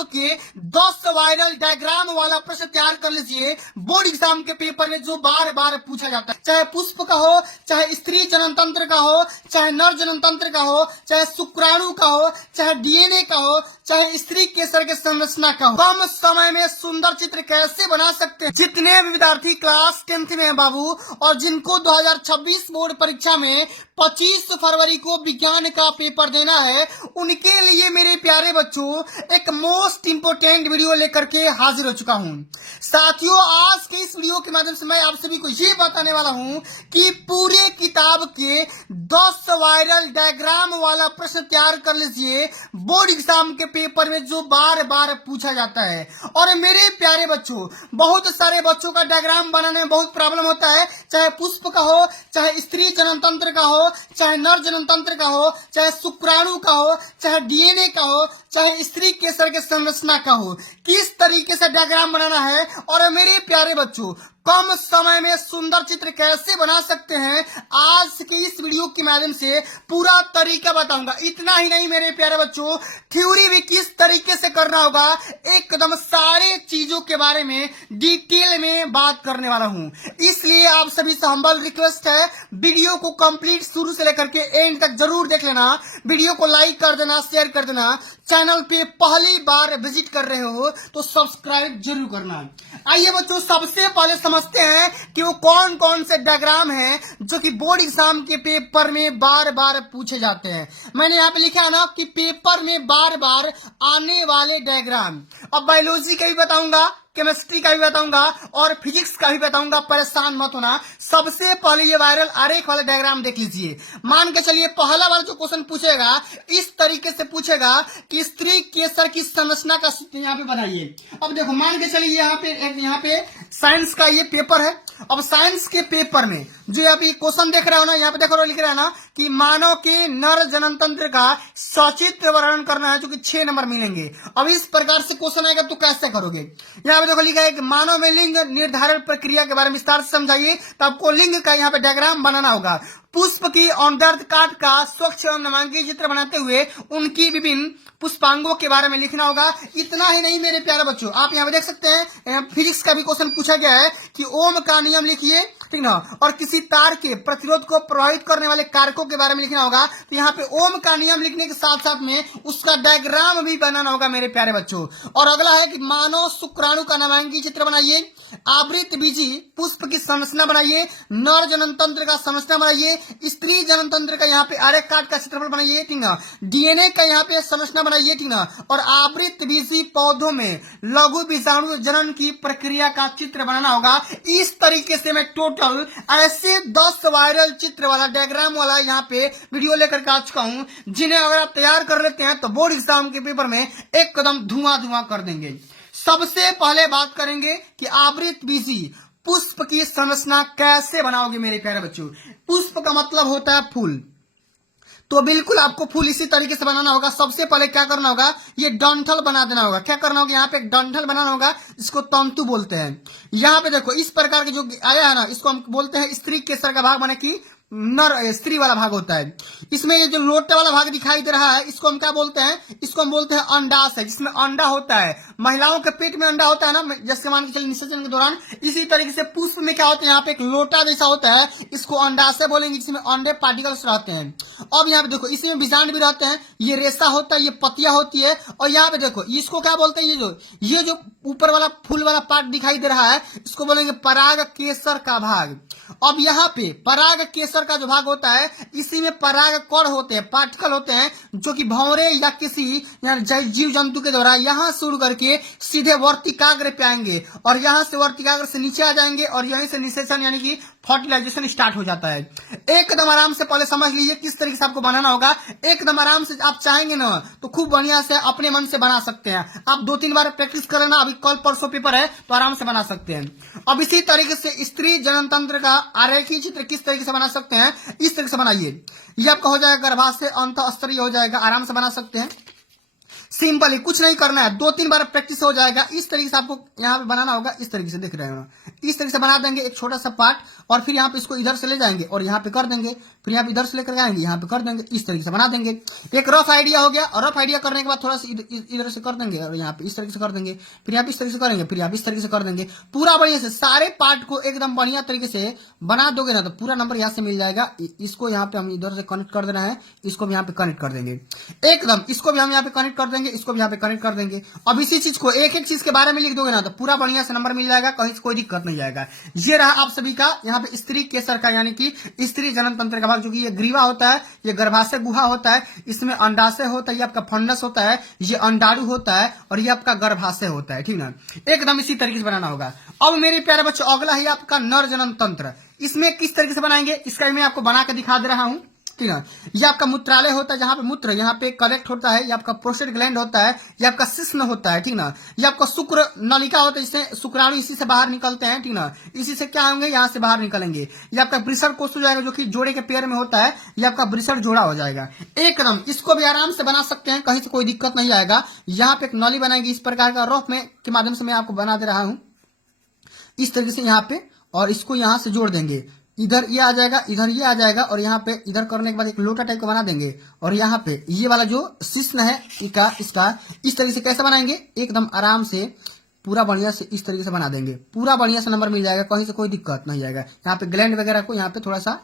किताब के 10 viral diagram वाला प्रश्न तैयार कर लीजिए बोर्ड एग्जाम के पेपर में, जो बार बार पूछा जाता है। चाहे पुष्प का हो, चाहे स्त्री जननतंत्र का हो, चाहे नर जननतंत्र का हो, चाहे शुक्राणु का हो, चाहे डीएनए का हो, चाहे स्त्री केसर के संरचना का हो। कम समय में सुंदर चित्र कैसे बना सकते हैं? जितने भी विद्यार्थी क्लास 10th में है बाबू, और जिनको 2026 बोर्ड परीक्षा में 25 फरवरी को विज्ञान का पेपर देना है, उनके लिए मेरे प्यारे बच्चों एक मोस्ट इंपोर्टेंट वीडियो लेकर के हाजिर हो चुका हूं। साथियों, आज के इस वीडियो के माध्यम से मैं आप सभी को ये बताने वाला हूं कि पूरे किताब के 10 वायरल डायग्राम वाला प्रश्न तैयार कर लीजिए बोर्ड एग्जाम के पेपर में, जो बार बार पूछा जाता है। और मेरे प्यारे बच्चों, बहुत सारे बच्चों का डायग्राम बनाने में बहुत प्रॉब्लम होता है, चाहे पुष्प का हो, चाहे स्त्री जननतंत्र का हो, चाहे नर जननतंत्र का हो, चाहे शुक्राणु का हो, चाहे डीएनए का हो, चाहे स्त्री केसर के संरचना का हो। किस तरीके से डायग्राम बनाना है और मेरे प्यारे बच्चों कम समय में सुंदर चित्र कैसे बना सकते हैं, आज के इस वीडियो के माध्यम से पूरा तरीका बताऊंगा। इतना ही नहीं मेरे प्यारे बच्चों, थ्योरी भी किस तरीके से करना होगा, एकदम सारे चीजों के बारे में डिटेल में बात करने वाला हूं। इसलिए आप सभी से हम्बल रिक्वेस्ट है, वीडियो को कंप्लीट शुरू से लेकर के एंड तक जरूर देख लेना। वीडियो को लाइक कर देना, शेयर कर देना। चैनल पे पहली बार विजिट कर रहे हो तो सब्सक्राइब जरूर करना। आइए बच्चों, सबसे पहले समझते हैं कि वो कौन कौन से डायग्राम हैं जो कि बोर्ड एग्जाम के पेपर में बार बार पूछे जाते हैं। मैंने यहाँ पे लिखा है ना कि पेपर में बार बार आने वाले डायग्राम। अब बायोलॉजी का भी बताऊंगा, केमिस्ट्री का भी बताऊंगा और फिजिक्स का भी बताऊंगा, परेशान मत होना। सबसे पहले ये वायरल आरेख वाला डायग्राम देख लीजिए। मान के चलिए पहला वाला जो क्वेश्चन पूछेगा इस तरीके से पूछेगा कि स्त्री केसर की संरचना का सूत्र यहाँ पे बनाइए। अब देखो, मान के चलिए यहाँ पे साइंस का ये पेपर है। अब साइंस के पेपर में जो यहाँ पे क्वेश्चन देख रहे हो ना, यहाँ पे देखो लिख रहा है ना कि मानव के नर जननतंत्र का सचित्र वर्णन करना है, जो कि 6 नंबर मिलेंगे। अब इस प्रकार से क्वेश्चन आएगा तो कैसे करोगे? यहाँ पे देखो लिखा है कि मानव में लिंग निर्धारण प्रक्रिया के बारे में विस्तार से समझाइए, तो आपको लिंग का यहाँ पे डायग्राम बनाना होगा। पुष्प की औंदर्द काट का स्वच्छ एवं नामांकित चित्र बनाते हुए उनकी विभिन्न पुष्पांगों के बारे में लिखना होगा। इतना ही नहीं मेरे प्यारे बच्चों, आप यहाँ पे देख सकते हैं फिजिक्स का भी क्वेश्चन पूछा गया है कि ओम का नियम लिखिए, ठीक ना, और किसी तार के प्रतिरोध को प्रभावित करने वाले कारकों के बारे में लिखना होगा। तो यहाँ पे ओम का नियम लिखने के साथ साथ में उसका डायग्राम भी बनाना होगा मेरे प्यारे बच्चों। और अगला है कि मानव शुक्राणु का नामांकित चित्र बनाइए, आवृत बीजी पुष्प की संरचना बनाइए, नर जननतंत्र का संरचना बनाइए, स्त्री जननतंत्र का यहाँ पे आरेख काट का क्षेत्रफल बनाइए, ठीक ना, डीएनए का यहाँ पे संरचना बनाइए, ठीक ना, और आवृत बीजी पौधों में लघु बीजाणु जनन की प्रक्रिया का चित्र बनाना होगा। इस तरीके से मैं टोटल ऐसे 10 वायरल चित्र वाला डायग्राम वाला यहाँ पे वीडियो लेकर के आ चुका हूं, जिन्हें अगर आप तैयार कर लेते हैं तो बोर्ड एग्जाम के पेपर में एकदम धुआं धुआं कर देंगे। सबसे पहले बात करेंगे कि आवृत बीजी पुष्प की संरचना कैसे बनाओगे मेरे प्यारे बच्चों। पुष्प का मतलब होता है फूल, तो बिल्कुल आपको फूल इसी तरीके से बनाना होगा। सबसे पहले क्या करना होगा, ये डंठल बना देना होगा। क्या करना होगा, यहाँ पे एक डंठल बनाना होगा, इसको तंतु बोलते हैं। यहाँ पे देखो इस प्रकार के जो आया है ना, इसको हम बोलते हैं स्त्री केसर का भाग, माने कि नर स्त्री वाला भाग होता है। इसमें ये जो लोटे वाला भाग दिखाई दे रहा है, इसको हम क्या बोलते हैं, इसको हम बोलते हैं अंडाशय, जिसमें अंडा होता है। महिलाओं के पेट में अंडा होता है ना, जैसे मान के चलिए निषेचन के दौरान। इसी तरीके से पुष्प में क्या होता है, यहाँ पे एक लोटा जैसा होता है, इसको अंडाशय बोलेंगे, जिसमें अंडे पार्टिकल्स रहते हैं। अब यहाँ पे देखो इसी में बीजांड भी रहते हैं, ये रेशा होता है, ये पत्तियां होती है। और यहाँ पे देखो इसको क्या बोलते हैं, ये जो ऊपर वाला फूल वाला पार्ट दिखाई दे रहा है, इसको बोलेंगे पराग केसर का भाग। अब यहाँ पे पराग केसर का जो भाग होता है, इसी में पराग कण होते हैं, पार्टिकल होते हैं, जो कि भंवरे या किसी जीव जंतु के द्वारा यहाँ शुरू करके सीधे वर्तिकाग्र पे आएंगे और यहाँ से वर्तिकाग्र से नीचे आ जाएंगे और यहीं से निषेचन यानी कि फर्टिलाइजेशन स्टार्ट हो जाता है। एकदम आराम से पहले समझ लीजिए किस तरीके से आपको बनाना होगा। एकदम आराम से आप चाहेंगे ना तो खूब बढ़िया से अपने मन से बना सकते हैं। आप 2-3 बार प्रैक्टिस कर लेना, अभी कल परसों पेपर है तो आराम से बना सकते हैं। अब इसी तरीके से स्त्री जननतंत्र का आरेखीय चित्र किस तरीके से बना सकते हैं, इस तरीके से बनाइए। ये आपका हो जाएगा गर्भाशय अंतःस्तरीय हो जाएगा, आराम से बना सकते हैं। सिंपल ही कुछ नहीं करना है, 2-3 बार प्रैक्टिस हो जाएगा। इस तरीके से आपको यहाँ पे बनाना होगा, इस तरीके से देख रहे हो, इस तरीके से बना देंगे एक छोटा सा पार्ट और फिर यहाँ पे इसको इधर से ले जाएंगे और यहाँ पे कर देंगे फिर यहाँ पे इधर से लेकर आएंगे, यहाँ पे कर देंगे, इस तरीके से बना देंगे। एक रफ आइडिया हो गया, और रफ आइडिया करने के बाद थोड़ा सा इधर से कर देंगे, और यहाँ पे इस तरीके से कर देंगे, फिर यहाँ पे इस तरीके से करेंगे, फिर यहाँ पे इस तरीके से कर देंगे। पूरा बढ़िया से सारे पार्ट को एकदम बढ़िया तरीके से बना दोगे ना तो पूरा नंबर यहाँ से मिल जाएगा। इसको यहाँ पे हम इधर से कनेक्ट कर देना है, इसको भी यहाँ पे कनेक्ट कर देंगे एकदम, इसको भी हम यहाँ पे कनेक्ट कर देंगे, इसको भी यहाँ पे कनेक्ट कर देंगे। अब इसी चीज को एक एक चीज के बारे में लिख दोगे ना तो पूरा बढ़िया से नंबर मिल जाएगा, कहीं से कोई दिक्कत नहीं जाएगा। ये रहा आप सभी का यहाँ पे स्त्री केसर का यानी कि स्त्री जनन तंत्र का भाग, जो कि ये ग्रीवा होता है, ये गर्भाशय गुहा होता है, इसमें अंडाशय होता है, ये आपका फंडस होता है, ये अंडाणु होता है, और ये आपका गर्भाशय होता है। ठीक ना, एकदम इसी तरीके से बनाना होगा। अब मेरे प्यारे बच्चों अगला है आपका नर जनन तंत्र। इसमें किस तरीके से बनाएंगे इसका मैं आपको बना के दिखा दे रहा हूं। ठीक है, ये आपका मूत्रालय होता है, जहां पे मूत्र यहाँ पे कलेक्ट होता है, ये आपका प्रोस्टेट ग्लैंड होता है, ये आपका शिश्न होता है। ठीक ना, ये आपका शुक्र नलिका होता है, जिससे शुक्राणु इसी से बाहर निकलते हैं। ठीक ना, इसी से क्या होंगे, यहाँ से बाहर निकलेंगे। ये आपका वृषण कोष हो जाएगा, जो कि जोड़े के पैर में होता है, ये आपका वृषण जोड़ा हो जाएगा एकदम। इसको भी आराम से बना सकते हैं, कहीं से कोई दिक्कत नहीं आएगा। यहाँ पे एक नली बनाएगी इस प्रकार का, रफ में के माध्यम से मैं आपको बना दे रहा हूं इस तरीके से यहाँ पे, और इसको यहाँ से जोड़ देंगे, इधर ये आ जाएगा, इधर ये आ जाएगा, और यहाँ पे इधर करने के बाद एक लोटा टाइप का बना देंगे, और यहाँ पे ये वाला जो शिश्न है इसका इस तरीके से कैसे बनाएंगे, एकदम आराम से पूरा बढ़िया से इस तरीके से बना देंगे, पूरा बढ़िया से नंबर मिल जाएगा, कहीं से कोई दिक्कत नहीं जाएगा। यहाँ पे ग्लैंड वगैरह को यहाँ पे थोड़ा सा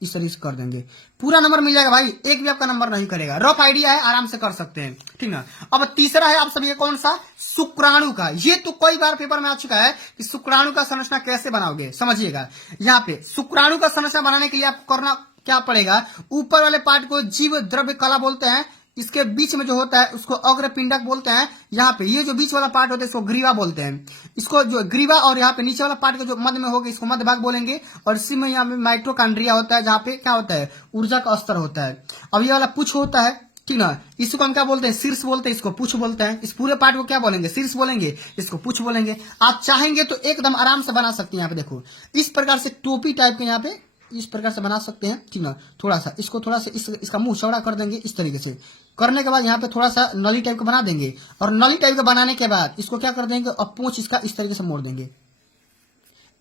इस तरीके से कर देंगे, पूरा नंबर मिल जाएगा भाई, एक भी आपका नंबर नहीं करेगा। रफ आइडिया है, आराम से कर सकते हैं। ठीक ना, अब तीसरा है आप सभी कौन सा, शुक्राणु का। ये तो कई बार पेपर में आ चुका है कि शुक्राणु का संरचना कैसे बनाओगे, समझिएगा। यहाँ पे शुक्राणु का संरचना बनाने के लिए आपको करना क्या पड़ेगा, ऊपर वाले पार्ट को जीव द्रव्य कला बोलते हैं, इसके बीच में जो होता है उसको अग्रपिंडक बोलते हैं। यहाँ पे ये जो बीच वाला पार्ट होता है इसको ग्रीवा बोलते हैं, इसको जो ग्रीवा, और यहाँ पे नीचे वाला पार्ट का जो मध्य में होगा इसको मध्य भाग बोलेंगे, और इसी में यहाँ पे माइटोकॉन्ड्रिया होता है, जहाँ पे क्या होता है, ऊर्जा का स्तर होता है। अब ये वाला पुच्छ होता है, ठीक ना, इसको हम क्या बोलते हैं, शीर्ष बोलते हैं, इसको पुच्छ बोलते हैं। इस पूरे पार्ट को क्या बोलेंगे, शीर्ष बोलेंगे, इसको पुच्छ बोलेंगे। आप चाहेंगे तो एकदम आराम से बना सकते हैं। यहाँ पे देखो इस प्रकार से टोपी टाइप के यहाँ पे इस प्रकार से बना सकते हैं। ठीक ना, थोड़ा सा इसको थोड़ा सा इसका मुंह चौड़ा कर देंगे, इस तरीके से करने के बाद यहाँ पे थोड़ा सा नली टाइप का बना देंगे, और नली टाइप का बनाने के बाद इसको क्या कर देंगे, और पूंछ इसका इस तरीके से मोड़ देंगे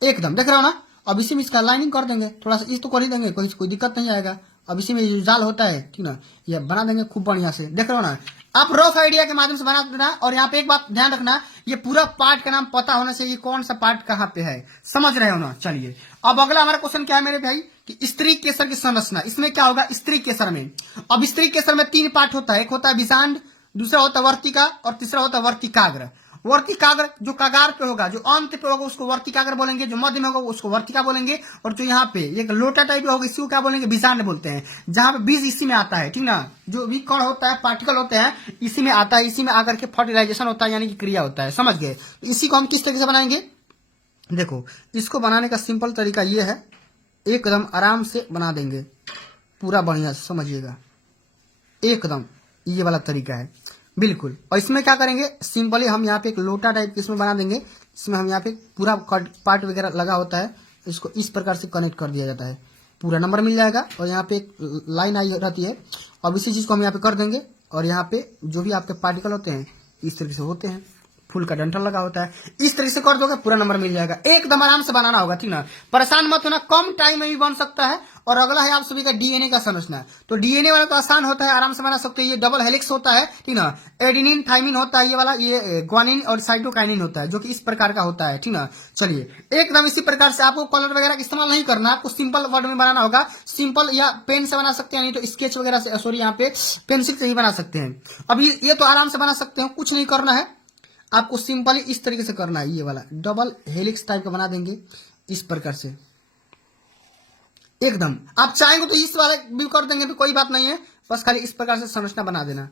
एकदम, देख रहे हो ना। अब इसी में इसका लाइनिंग कर देंगे, थोड़ा सा इस तो कर ही देंगे, कोई दिक्कत नहीं आएगा। अब इसी में ये जाल होता है, ठीक ना, ये बना देंगे खूब बढ़िया से, देख रहे हो ना। आप रफ आइडिया के माध्यम से बना देना, और यहाँ पे एक बात ध्यान रखना, ये पूरा पार्ट का नाम पता होना चाहिए, कौन सा पार्ट कहाँ पे है, समझ रहे हो ना। चलिए अब अगला हमारा क्वेश्चन क्या है मेरे भाई, कि स्त्री केसर की संरचना। इसमें क्या होगा, स्त्री केसर में, अब स्त्री केसर में 3 पार्ट होता है, एक होता है विषांड, दूसरा होता है वर्तिका, और तीसरा होता है वर्तिकाग्र। वर्तिकाग्र जो कगार पे होगा, जो अंत पे होगा उसको वर्तिकाग्र बोलेंगे, जो मध्य में होगा उसको वर्तिका बोलेंगे, और जो यहाँ पे एक लोटा टाइप होगा इसको क्या बोलेंगे, विषांड बोलते हैं। जहां पे बीज इसी में आता है, ठीक ना, जो भी कण होता है, पार्टिकल होते हैं, इसी में आता है, इसी में आकर के फर्टिलाइजेशन होता है, यानी कि क्रिया होता है, समझ गए। इसी को हम किस तरीके से बनाएंगे, देखो इसको बनाने का सिंपल तरीका ये है, एकदम आराम से बना देंगे, पूरा बढ़िया से समझिएगा, एकदम ये वाला तरीका है बिल्कुल। और इसमें क्या करेंगे, सिंपली हम यहाँ पे एक लोटा टाइप की इसमें बना देंगे, इसमें हम यहाँ पे पूरा पार्ट वगैरह लगा होता है, इसको इस प्रकार से कनेक्ट कर दिया जाता है, पूरा नंबर मिल जाएगा। और यहाँ पे एक लाइन आई रहती है, अब इसी चीज को हम यहाँ पे कर देंगे, और यहाँ पे जो भी आपके पार्टिकल होते हैं इस तरीके से होते हैं, फूल का डंठल लगा होता है, इस तरीके से कर दोगे पूरा नंबर मिल जाएगा। एकदम आराम से बनाना होगा, ठीक ना, परेशान मत होना, कम टाइम में भी बन सकता है। और अगला है आप सभी का डीएनए का समझना। तो डीएनए वाला तो आसान होता है, आराम से बना सकते हो। ये डबल हेलिक्स होता है, ठीक ना, एडेनिन थाइमिन होता है ये वाला, ये ग्वानिन और साइटोकाइनिन होता है, जो कि इस प्रकार का होता है, ठीक ना। चलिए एकदम इसी प्रकार से, आपको कलर वगैरह का इस्तेमाल नहीं करना, आपको सिंपल वर्ड में बनाना होगा। सिंपल या पेन से बना सकते हैं, नहीं तो स्केच वगैरह से, सॉरी यहाँ पे पेंसिल से ही बना सकते हैं। अभी ये तो आराम से बना सकते हो, कुछ नहीं करना है आपको, सिंपली इस तरीके से करना है। ये वाला डबल हेलिक्स टाइप का बना देंगे इस प्रकार से एकदम। आप चाहेंगे तो इस वाले भी कर देंगे, भी कोई बात नहीं है, बस खाली इस प्रकार से संरचना बना देना,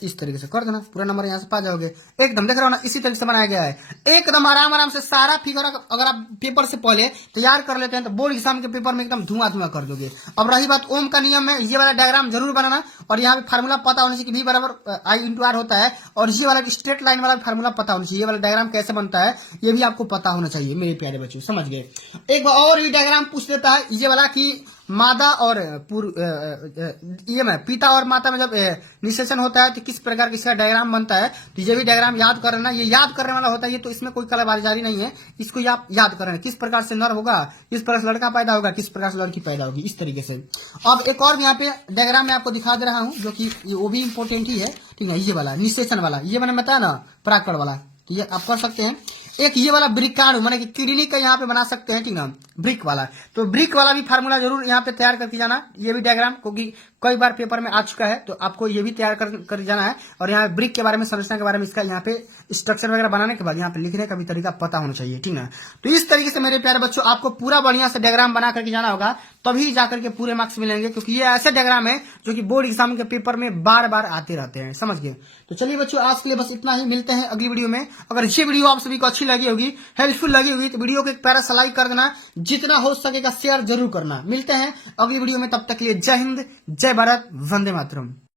इस तरीके से कर देना, पूरा नंबर यहाँ से पा जाओगे एकदम। देख रहे हो ना, इसी तरीके से बनाया गया है, एकदम आराम आराम से सारा फिगर अगर आप पेपर से पहले तैयार कर लेते हैं तो बोर्ड एग्जाम के पेपर में एकदम धुआं धुआं कर दोगे। अब रही बात ओम का नियम में, ये वाला डायग्राम जरूर बनाना, और यहाँ पे फार्मूला पता होने चाहिए कि V बराबर I/R होता है, और ये वाला स्ट्रेट लाइन वाला फार्मूला पता होना चाहिए, ये वाला डायग्राम कैसे बनता है ये भी आपको पता होना चाहिए मेरे प्यारे बच्चों, समझ गए। एक बार और ये डायग्राम पूछ लेता है ये वाला, कि मादा और ये में पिता और माता में जब निषेचन होता है तो किस प्रकार इसका डायग्राम बनता है, तो ये भी डायग्राम याद कर लेना। ये याद करने वाला होता है, ये तो इसमें कोई कलाबाजारी नहीं है, इसको आप याद कर किस प्रकार से नर होगा, किस प्रकार से लड़का पैदा होगा, किस प्रकार से लड़की पैदा होगी, इस तरीके से। अब एक और यहाँ पे डायग्राम में आपको दिखा दे रहा हूँ, जो कि वो भी इंपॉर्टेंट ही है, ठीक है। ये वाला निषेचन वाला, ये मैंने बताया ना परागकण वाला, तो ये आप कर सकते हैं। एक ये वाला ब्रिकाणु माने कि किडनी का यहाँ पे बना सकते हैं, ठीक है, ब्रिक वाला। तो ब्रिक वाला भी फार्मूला जरूर यहाँ पे तैयार करके जाना, ये भी डायग्राम, क्योंकि कई बार पेपर में आ चुका है, तो आपको ये भी तैयार कर जाना है। और यहाँ ब्रिक के बारे में, संरचना के बारे में, इसका यहाँ पे स्ट्रक्चर वगैरह बनाने के बाद यहाँ पे लिखने का भी तरीका पता होना चाहिए, ठीक है। तो इस तरीके से मेरे प्यारे बच्चों आपको पूरा बढ़िया से डायग्राम बना करके जाना होगा, तभी जाकर के पूरे मार्क्स मिलेंगे, क्योंकि ये ऐसे डायग्राम है जो कि बोर्ड एग्जाम के पेपर में बार बार आते रहते हैं, समझ गए। तो चलिए बच्चों, आज के लिए बस इतना ही, मिलते हैं अगली वीडियो में। अगर ये वीडियो आप सभी को अच्छी लगी होगी, हेल्पफुल लगी होगी, तो वीडियो को एक प्यारा सा लाइक कर देना, जितना हो सकेगा शेयर जरूर करना। मिलते हैं अगली वीडियो में, तब तक के लिए जय हिंद, जय भारत, वंदे मातरम।